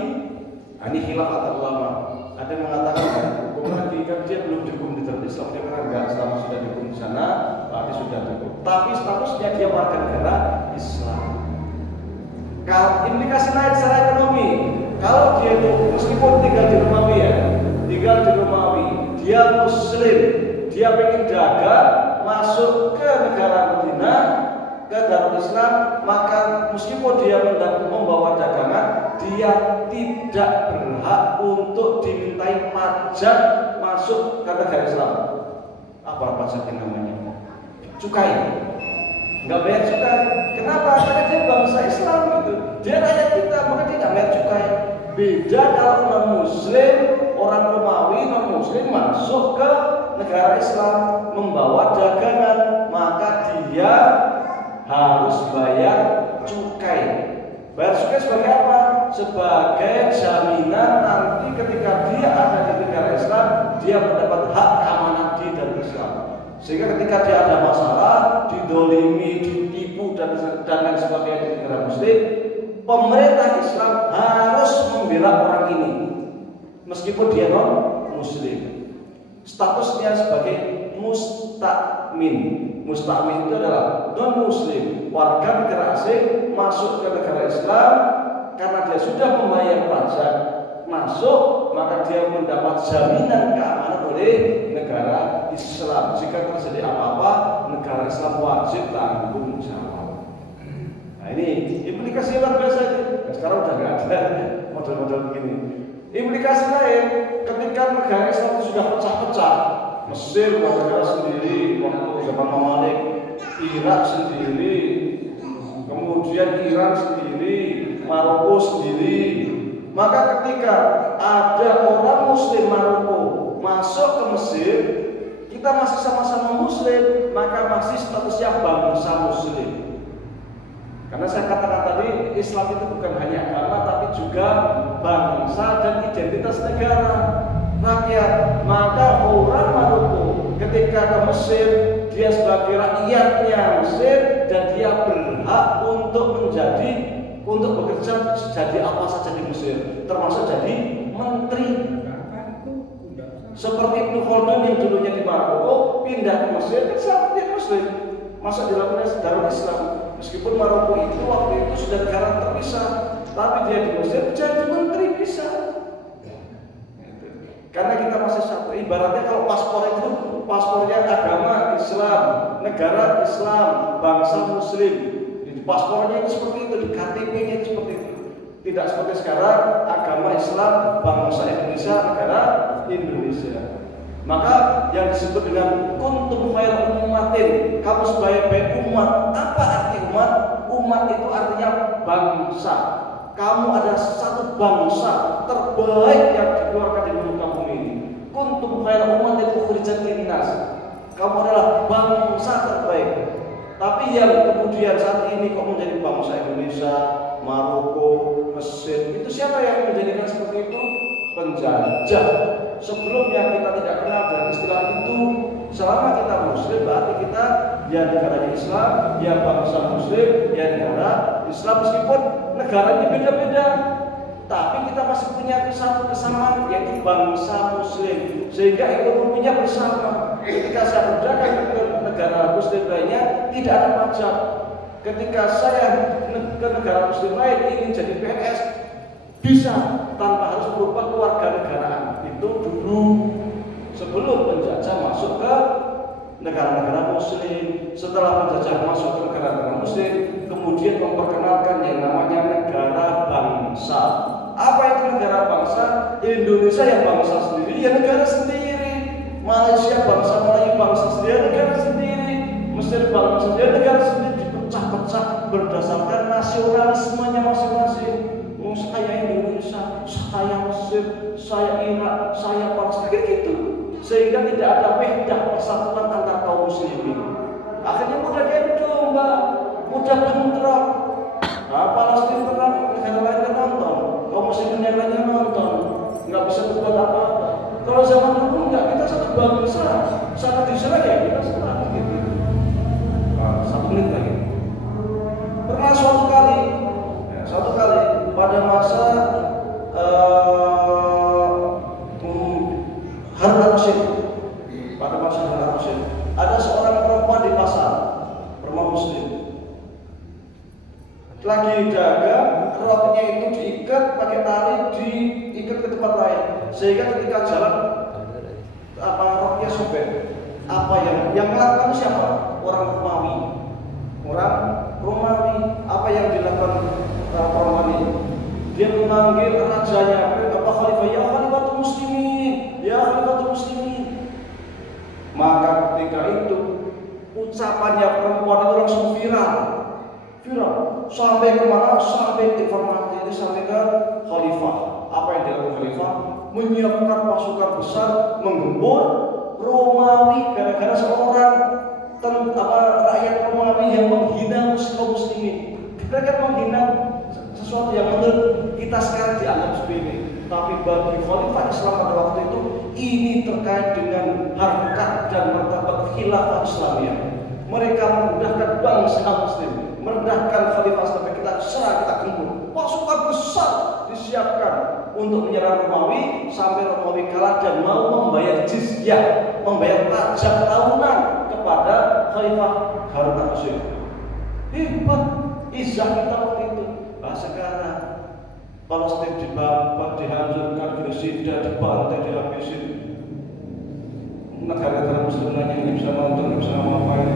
Nah, ini khilaf antar ulama. Ada yang mengatakan hukum lagi kan dia belum dihukum di Darul Islam, dia kan enggak, selama sudah dihukum di sana, berarti sudah dihukum. Tapi statusnya dia warga negara Islam. Kalau implikasi lain secara ekonomi, kalau dia itu meskipun tinggal di Romawi ya, tinggal di Romawi, dia Muslim, dia pengen dagang masuk ke negara Madinah, ke Darul Islam, maka meskipun dia membawa dagangan, dia tidak berhak untuk dimintai pajak masuk ke negara Islam. Apa pajak yang namanya? Cukai. Nggak bayar cukai. Kenapa? Karena dia bangsa Islam gitu. Dia rakyat kita, maka dia nggak bayar cukai. Beda kalau non Muslim, orang Romawi non Muslim masuk ke negara Islam membawa dagangan, maka dia harus bayar cukai. Bayar cukai sebagai apa? Sebagai jaminan nanti ketika dia ada di negara Islam, dia mendapat hak keamanan di dalam Islam. Sehingga ketika dia ada masalah, didolimi, ditipu dan lain sebagainya di negara Muslim, pemerintah Islam harus membela orang ini, meskipun dia non Muslim. Statusnya sebagai mustakmin. Mustakmin itu adalah non Muslim, warga negara asing masuk ke negara Islam karena dia sudah membayar pajak masuk, maka dia mendapat jaminan keamanan oleh negara Islam. Jika terjadi apa-apa, negara Islam wajib tanggung jawab. Nah ini implikasi luar biasa. Sekarang udah nggak ada model-model begini. Implikasi lain, ketika negara Islam sudah pecah-pecah, Mesir negara sendiri, waktu zaman Malik, Irak sendiri, kemudian Iran sendiri, Maroko sendiri. Maka ketika ada orang Muslim Maroko masuk ke Mesir, kita masih sama-sama Muslim, maka masih statusnya bangsa Muslim. Karena saya katakan tadi, Islam itu bukan hanya agama, tapi juga bangsa dan identitas negara, rakyat. Maka orang Maroko ketika ke Mesir, dia sebagai rakyatnya Mesir dan dia berhak untuk bekerja jadi apa saja di Mesir, termasuk jadi menteri. Seperti Ibnu Khaldun yang dulunya di Maroko pindah ke Mesir, kan seperti Muslim, masuk di dalam Darul Islam. Meskipun Maroko itu waktu itu sudah negara terpisah, tapi dia di Mesir jadi menteri bisa. Karena kita masih satu. Ibaratnya kalau paspor itu paspornya agama Islam, negara Islam, bangsa Muslim. Paspornya itu seperti itu, di KTP-nya itu seperti itu. Tidak seperti sekarang agama Islam, bangsa Indonesia, negara Indonesia. Maka yang disebut dengan kuntum khairu ummatin, kamu sebaik-baik umat. Apa arti umat? Umat itu artinya bangsa. Kamu adalah satu bangsa terbaik yang dikeluarkan di muka bumi ini. Kuntum khairu ummatin ukhrijat linnas. Kamu adalah bangsa terbaik. Tapi yang kemudian saat ini kok menjadi bangsa Indonesia, Maroko, Mesir, itu siapa yang menjadikan seperti itu? Penjajah. Sebelumnya kita tidak kenal dengan istilah itu. Selama kita Muslim berarti kita ya negara Islam, ya bangsa Muslim, ya negara Islam, meskipun negaranya beda-beda. Tapi kita masih punya satu kesamaan, yaitu bangsa Muslim, sehingga ekonominya bersama. Ketika saya berdagang ke negara Muslim lainnya, tidak ada pajak. Ketika saya ke negara Muslim lain ingin jadi PNS, bisa tanpa harus berubah kewarganegaraan. Itu dulu sebelum penjajah masuk ke negara-negara Muslim. Setelah penjajah masuk ke negara-negara Muslim, kemudian memperkenalkan yang namanya negara bangsa. Apa itu negara bangsa? Indonesia yang bangsa sendiri, ya negara sendiri. Malaysia bangsa Melayu, bangsa sendiri, negara sendiri. Mesir bangsa sendiri, negara sendiri. Dipecah-pecah berdasarkan nasionalismenya masing-masing. Saya Indonesia, saya Mesir, saya Irak, saya Palestina, gitu. Sehingga tidak ada wahdah persatuan antar kaum muslimin. Akhirnya mudah domba, mudah bentrok. Nah, Palestina pernah negara lain nonton, kaum muslimin yang lainnya nonton, nggak bisa berbuat apa-apa. Kalau zaman dulu enggak, kita satu bangsa, sangat diserang ya kita serang gitu. Nah, 1 menit lagi. Pernah suatu kali pada masa Harun al-Rashid, ada seorang perempuan di pasar, perempuan Muslim, lagi dagang, roknya itu diikat pakai tali, diikat ke tempat lain, sehingga ketika jalan roknya sobek. Apa yang melakukan siapa? Orang Romawi. Apa yang dilakukan perempuan ini? Dia memanggil rajanya, apa khalifah, ya khalifatul muslimin. Maka ketika itu ucapannya perempuan itu langsung viral. Sampai kemana? Sampai informasi ini sampai ke khalifah. Apa yang dilakukan khalifah? Menyiapkan pasukan besar menggempur Romawi gara-gara seorang rakyat Romawi yang menghina kaum muslimin. Mereka menghina sesuatu yang menurut kita sekarang dianggap sepele, tapi bagi khalifah Islam pada waktu itu ini terkait dengan harkat dan martabat khilafah Islamiyah. Mereka merendahkan bangsa Muslim, merendahkan khalifah sampai kita serang, kita gempur. Pasukan besar disiapkan untuk menyerang Romawi sampai Romawi kalah dan mau membayar jizyah, membayar pajak tahunan kepada khalifah Harun al-Rashid. Hebat izah kita waktu itu. Sekarang Palestina dibakar, dihancurkan, Palestina dibantai, dihabisin. Negara-negara Muslim lainnya yang bisa nonton, bisa ngapain?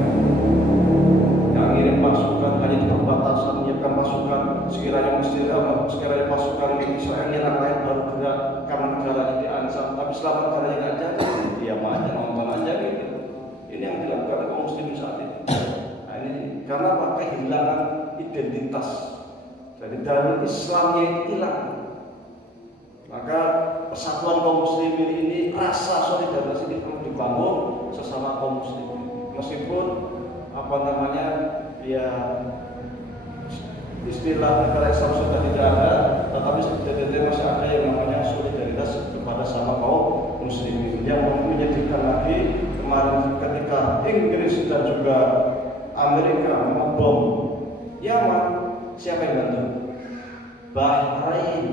Yang ngirim pasukan hanya di perbatasan, menyiapkan pasukan. Sekiranya pasukan Israel yang lain baru gerak karena negaranya diancam. Tapi selama negaranya nggak jadi, diam aja, nonton aja gitu. Ini yang dilakukan kaum muslimin saat ini. Nah, ini karena apa? Kehilangan identitas. Jadi dalil Islamnya itu hilang. Maka persatuan kaum muslimin ini, rasa solidaritas ini perlu dibangun sesama kaum muslimin. Meskipun ya istilah negara Islam sudah tidak ada, tetapi setidaknya masih ada yang namanya solidaritas kepada sama kaum muslimin. Yang menyedihkan lagi kemarin ketika Inggris dan juga Amerika membom Yaman, siapa yang bantu? Bahrain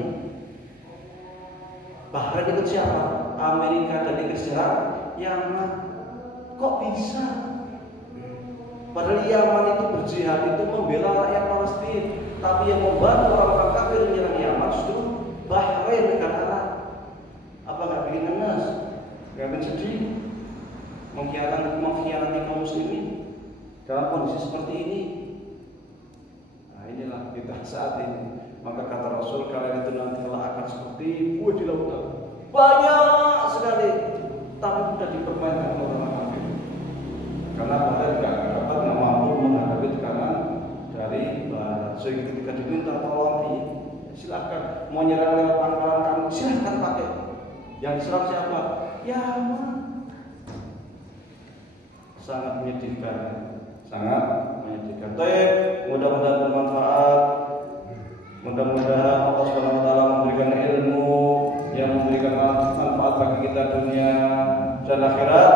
itu siapa? Amerika dan Inggris serang Yaman. Kok bisa? Padahal Yaman itu berjihad itu membela rakyat Palestina, tapi yang membantu orang-orang kafir menyerang Yaman justru Bahrain, negara Arab. Apa nggak bikin ngenes? Nggak bikin sedih? Mengkhianati kaum muslimin dalam kondisi seperti ini. Nah, inilah kita saat ini. Maka kata Rasul, kalian itu nanti akan seperti buah di lautan, banyak sekali, tapi sudah dipermainkan orang kafir. Karena mereka tidak dapat mampu menghadapi tekanan dari barat. Sehingga ketika diminta tolong, silakan mau nyerang lewat pangkalan kamu, silakan pakai. Yang diserang siapa? Yaman. Sangat menyedihkan, sangat menyedihkan. Baik, mudah-mudahan bermanfaat. Mudah-mudahan Allah Subhanahu wa taala memberikan ilmu yang memberikan manfaat bagi kita dunia dan akhirat.